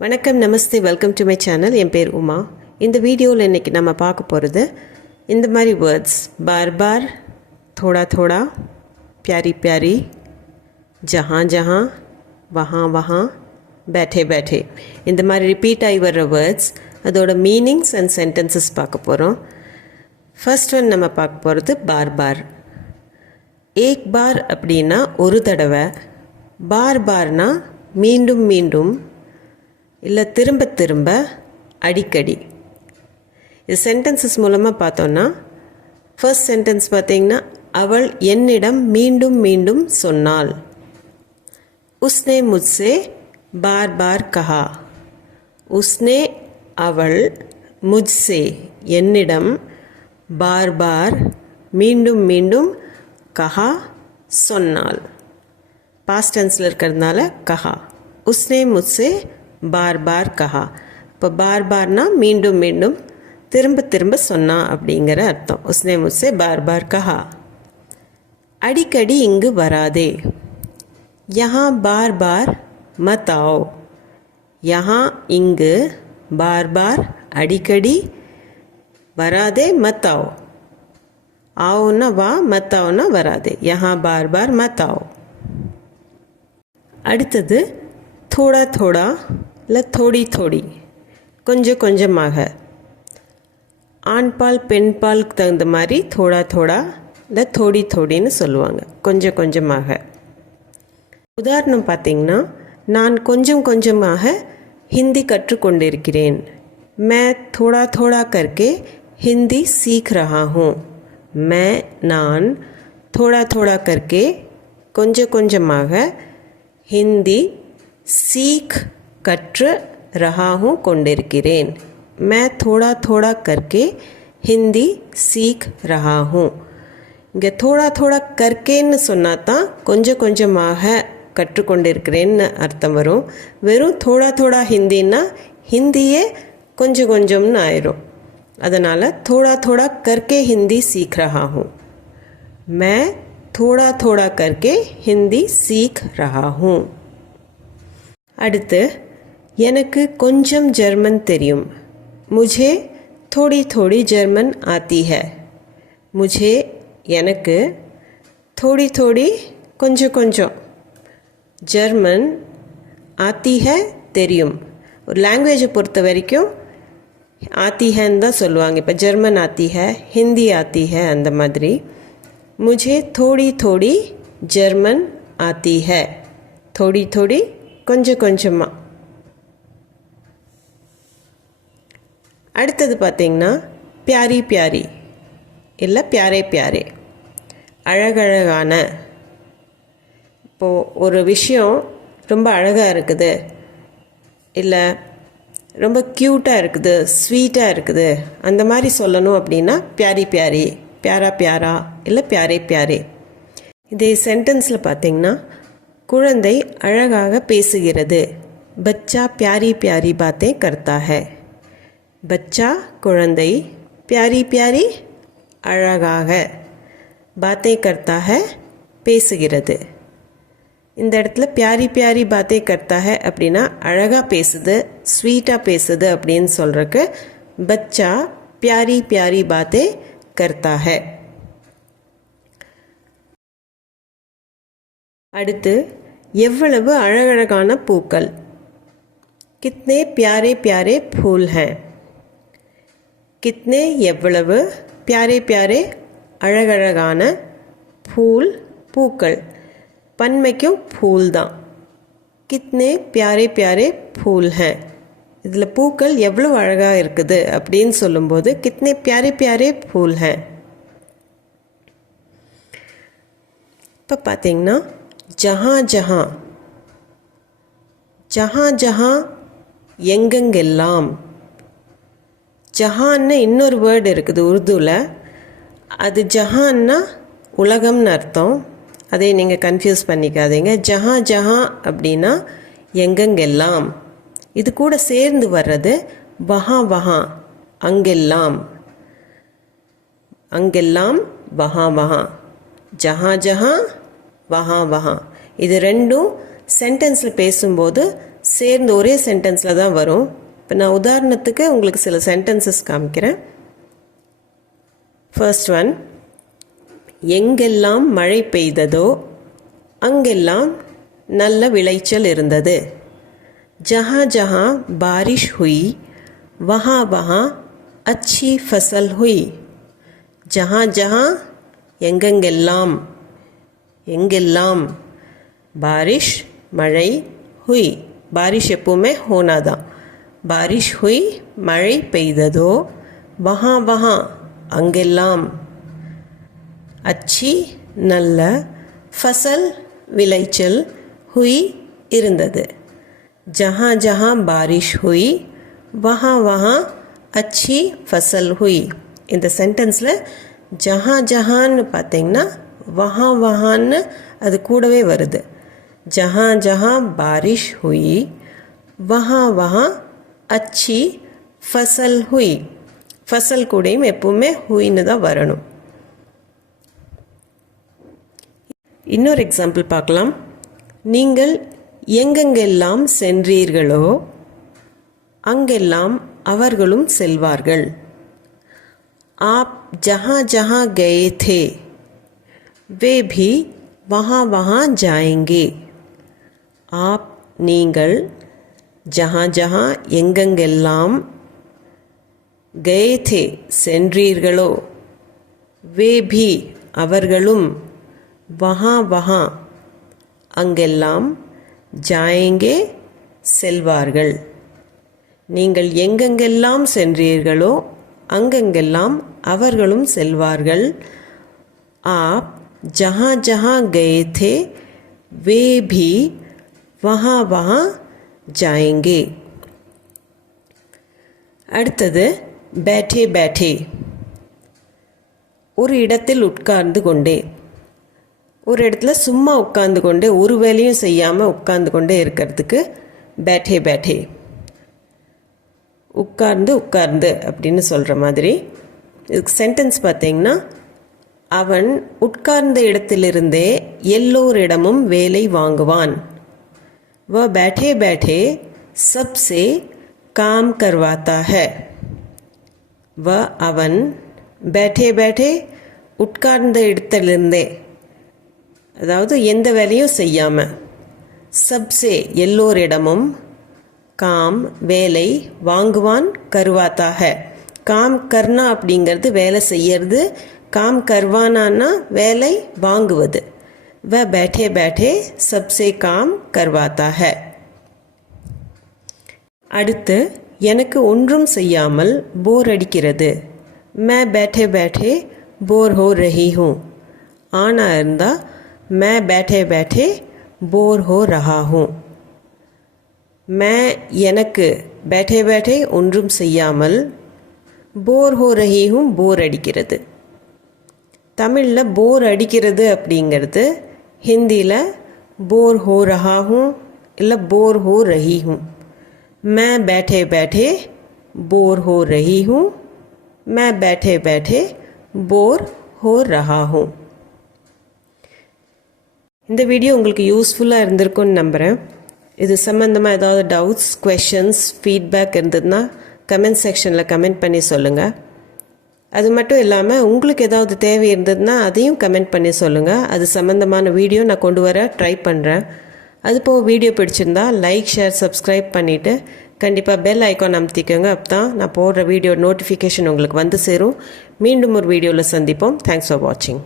வணக்கம் நமஸ்தே welcome to my channel என் பேர் உமா. இந்த வீடியோவில் இன்றைக்கி நம்ம பார்க்க போகிறது இந்த மாதிரி வேர்ட்ஸ் பார் பார் தோடா தோடா பியாரி பியாரி ஜஹான் ஜஹான் வஹான் வஹான் பேட்டே பேட்டே. இந்த மாதிரி ரிப்பீட் ஆகி வர்ற வேர்ட்ஸ் அதோட மீனிங்ஸ் அண்ட் சென்டென்சஸ் பார்க்க போகிறோம் ஃபஸ்ட் ஒன் நம்ம பார்க்க போகிறது பார் பார். ஏக் பார் அப்படின்னா ஒரு தடவை. பார் பார்னா மீண்டும் மீண்டும் இல்லை திரும்ப திரும்ப அடிக்கடி. இது சென்டென்சஸ் மூலமாக பார்த்தோன்னா ஃபர்ஸ்ட் சென்டென்ஸ் பார்த்தீங்கன்னா அவள் என்னிடம் மீண்டும் மீண்டும் சொன்னாள். உஸ்னே முஜ்சே பார் பார் கஹா. உஸ்னே அவள் முஜ்சே என்னிடம் பார் பார் மீண்டும் மீண்டும் கஹா சொன்னாள். பாஸ்ட் டென்ஸில் இருக்கிறதுனால கஹா. உஸ்னே முத்ஸே பார் பார் கஹா. இப்போ பார் பார்னா மீண்டும் மீண்டும் திரும்ப திரும்ப சொன்னா அப்படிங்கிற அர்த்தம். உஸ்னே முஸ்ஸே பார் பார் கஹா. அடிக்கடி இங்கு வராதே. யஹா பார் பார் மத்தாவ். யஹா இங்கு பார் பார் அடிக்கடி வராதே மத்தாவோ. ஆவுன்னா வா மத்தாவுன்னா வராதே. யஹா பார் பார் மத்தாவ். அடுத்தது தோடா தோடா. இல்லை தோடி தோடி கொஞ்சம் கொஞ்சமாக. ஆண்பால் பெண்பால் தகுந்த மாதிரி தோடா தோடா இல்லை தோடி தோடின்னு சொல்லுவாங்க கொஞ்சம் கொஞ்சமாக. உதாரணம் பார்த்தீங்கன்னா நான் கொஞ்சம் கொஞ்சமாக ஹிந்தி கற்றுக்கொண்டிருக்கிறேன். மே தோடா தோடா கற்கே ஹிந்தி சீக் ரஹா ஹூ மே நான் தோடா தோடா கற்கே கொஞ்சம் கொஞ்சமாக ஹிந்தி சீக் கற்று ரஹாஹூ கொண்டிருக்கிறேன் मैं थोड़ा थोड़ा करके ஹிந்தி சீக் ரஹா ஹூ இங்கே தோடா தோடா கற்கேன்னு சொன்னா தான் கொஞ்சம் கொஞ்சமாக கற்றுக்கொண்டிருக்கிறேன்னு அர்த்தம் வரும் வெறும் தோடா தோடா ஹிந்தின்னா ஹிந்தியே கொஞ்சம் கொஞ்சம்னு ஆயிரும் அதனால் थोड़ा थोड़ा करके हिंदी सीख रहा हूँ मैं थोड़ा थोड़ा करके हिंदी सीख रहा हूँ அடுத்து எனக்கு கொஞ்சம் जर्मन தெரியும் मुझे थोड़ी थोड़ी जर्मन आती है मुझे எனக்கு थोड़ी थोड़ी கொஞ்சம் கொஞ்சம் ஜெர்மன் ஆத்தி ஹே தெரியும் ஒரு லாங்குவேஜை பொறுத்த வரைக்கும் ஆத்தி ஹேன்னு தான் சொல்லுவாங்க இப்போ ஜெர்மன் ஆத்தி ஹே ஹிந்தி ஆத்தி ஹே அந்த மாதிரி मुझे थोड़ी थोड़ी जर्मन आती है थोड़ी थोड़ी கொஞ்சம் கொஞ்சமாக அடுத்தது பார்த்தீங்கன்னா பியாரி பியாரி. இல்லை பியாரே பியாரே. அழகழகான. இப்போது ஒரு விஷயம் ரொம்ப அழகாக இருக்குது. இல்லை ரொம்ப க்யூட்டாக இருக்குது ஸ்வீட்டாக இருக்குது. அந்த மாதிரி சொல்லணும் அப்படின்னா பியாரி பியாரி பியாரா பியாரா இல்லை பியாரே பியாரே. இதே சென்டென்ஸில் பார்த்தீங்கன்னா குழந்தை அழகாக பேசுகிறது. பச்சா பியாரி பியாரி பாத்தே கர்த்தா பச்சா குழந்தை பியாரி பியாரி அழகாக பாத்தே கர்த்தா है பேசுகிறது இந்த இடத்துல பியாரி பியாரி பாத்தே கர்த்தா है அப்படின்னா அழகாக பேசுது ஸ்வீட்டாக பேசுது அப்படின்னு சொல்கிறக்கு பச்சா பியாரி பியாரி பாத்தே கர்த்தா है அடுத்து எவ்வளவு அழகழகான பூக்கள் கித்னே பியாரே பியாரே ஃபூல் हैं கித்னே எவ்வளவு? பியாரே பியாரே. அழகழகான பூல் பூக்கள். பன்மைக்கும் பூல் தான் கித்னே பியாரே பியாரே பூல் हैं இதில் பூக்கள் எவ்வளோ அழகாக இருக்குது அப்படின்னு சொல்லும்போது கித்னே பியாரே பியாரே பூல் हैं இப்போ பார்த்தீங்கன்னா ஜஹா ஜஹா ஜஹா ஜஹா எங்கெங்கெல்லாம் ஜஹான்னு இன்னொரு வேர்டு இருக்குது உருதுவில் அது ஜஹான்னா உலகம்னு அர்த்தம். அதை நீங்கள் கன்ஃபியூஸ் பண்ணிக்காதீங்க. ஜஹா ஜஹா அப்படின்னா எங்கெங்கெல்லாம்? இது கூட சேர்ந்து வர்றது வஹா வஹா அங்கெல்லாம். அங்கெல்லாம் வஹா வஹா. ஜஹா ஜஹா வஹா வஹா. இது ரெண்டும் சென்டென்ஸில் பேசும்போது சேர்ந்து ஒரே சென்டென்ஸில் தான் வரும். இப்போ நான் உதாரணத்துக்கு உங்களுக்கு சில சென்டென்சஸ் காமிக்கிறேன். ஃபர்ஸ்ட் ஒன் எங்கெல்லாம் மழை பெய்ததோ அங்கெல்லாம் நல்ல விளைச்சல் இருந்தது. ஜஹா ஜஹா பாரிஷ் ஹுயி வஹா வஹா அச்சி ஃபசல் ஹுய். ஜஹா ஜஹா எங்கெங்கெல்லாம் எங்கெல்லாம் பாரிஷ் மழை ஹுய். பாரிஷ் எப்பவுமே ஹோனா தான். பாரிஷ் ஹுய் மழை பெய்ததோ? வஹா வஹா அங்கெல்லாம். அச்சி நல்ல. ஃபசல் விளைச்சல் ஹுய் இருந்தது. ஜஹா ஜஹா பாரிஷ் ஹுய். வஹா வஹா அச்சி ஃபசல் ஹுய். இந்த சென்டென்ஸில் ஜஹா ஜஹான்னு பார்த்தீங்கன்னா வஹா வஹான்னு அது கூடவே வருது. ஜஹா ஜஹா பாரிஷ் ஹுய். வஹா வஹா அச்சி ஃபசல் ஹுய். ஃபசல் கூடையும் எப்பவுமே ஹுயின்னு தான் வரணும். இன்னொரு எக்ஸாம்பிள் பார்க்கலாம். நீங்கள் எங்கெங்கெல்லாம் சென்றீர்களோ அங்கெல்லாம் அவர்களும் செல்வார்கள். ஆப் ஜஹா ஜஹா கே தே. வே பி வஹா வஹா ஜாயங்கே. ஆப் நீங்கள் ஜஹா ஜஹா எங்கெங்கெல்லாம் கயேதே சென்றீர்களோ வே பி அவர்களும் வஹா வஹா அங்கெல்லாம் ஜாயங்கே செல்வார்கள். நீங்கள் எங்கெங்கெல்லாம் சென்றீர்களோ அங்கெங்கெல்லாம் அவர்களும் செல்வார்கள். ஆப் ஜஹா ஜஹா கயே தே வே பி வஹா வஹா जाएंगे அடுத்தது பேட்டே பேட்டே ஒரு இடத்தில் உட்கார்ந்து கொண்டே ஒரு இடத்துல சும்மா உட்கார்ந்து கொண்டே ஒரு வேலையும் செய்யாமல் உட்கார்ந்து கொண்டே இருக்கிறதுக்கு பேட்டே பேட்டே உட்கார்ந்து உட்கார்ந்து அப்படின்னு சொல்கிற மாதிரி இதுக்கு சென்டென்ஸ் பார்த்தீங்கன்னா அவன் உட்கார்ந்த இடத்திலிருந்தே எல்லோரிடமும் வேலை வாங்குவான் वह बैठे बैठे सबसे काम करवाता है वह அவன் பேட்டே பேட்டே உட்கார்ந்த இடத்திலிருந்தே அதாவது எந்த வேலையும் செய்யாமல் சப்சே எல்லோரிடமும் காம் வேலை வாங்குவான் கருவாத்தாக காம் கர்னா அப்படிங்கிறது வேலை செய்யறது காம் கர்வானான்னா வேலை வாங்குவது वह बैठे बैठे सबसे काम करवाता है அடுத்து எனக்கு ஒன்றும் செய்யாமல் போர் அடிக்கிறது मैं बैठे बैठे बोर हो रही हूँ ஆனா இருந்தா मैं बैठे बैठे बोर हो रहा हूँ मैं எனக்கு बैठे बैठे ஒன்றும் செய்யாமல் போர் ஹோ ரஹி ஹூம் போர் அடிக்கிறது தமிழில் போர் அடிக்கிறது அப்படிங்கிறது ஹிந்தியில் போர் ஹோ ரஹா ஹூம் இல்லை போர் ஹோ ரஹி ஹூம் मैं बैठे बैठे बोर हो रही हूँ मैं बैठे बैठे போர் हो रहा हूँ இந்த வீடியோ உங்களுக்கு யூஸ்ஃபுல்லாக இருந்திருக்கும்னு நம்புகிறேன் இது சம்மந்தமாக ஏதாவது டவுட்ஸ் கொஷன்ஸ் ஃபீட்பேக் இருந்ததுன்னா கமெண்ட் செக்ஷனில் கமெண்ட் பண்ணி சொல்லுங்கள் அது மட்டும் இல்லாமல் உங்களுக்கு ஏதாவது தேவை இருந்ததுன்னா அதையும் கமெண்ட் பண்ணி சொல்லுங்கள் அது சம்மந்தமான வீடியோ நான் கொண்டு வர ட்ரை பண்ணுறேன் அது போக வீடியோ பிடிச்சிருந்தா லைக் ஷேர் சப்ஸ்கிரைப் பண்ணிவிட்டு கண்டிப்பாக பெல் ஐக்கான் அமுத்திக்கோங்க. அப்போ தான் நான் போடுற வீடியோ நோட்டிஃபிகேஷன் உங்களுக்கு வந்து சேரும். மீண்டும் ஒரு வீடியோவில் சந்திப்போம். தேங்க்ஸ் ஃபார் வாட்சிங்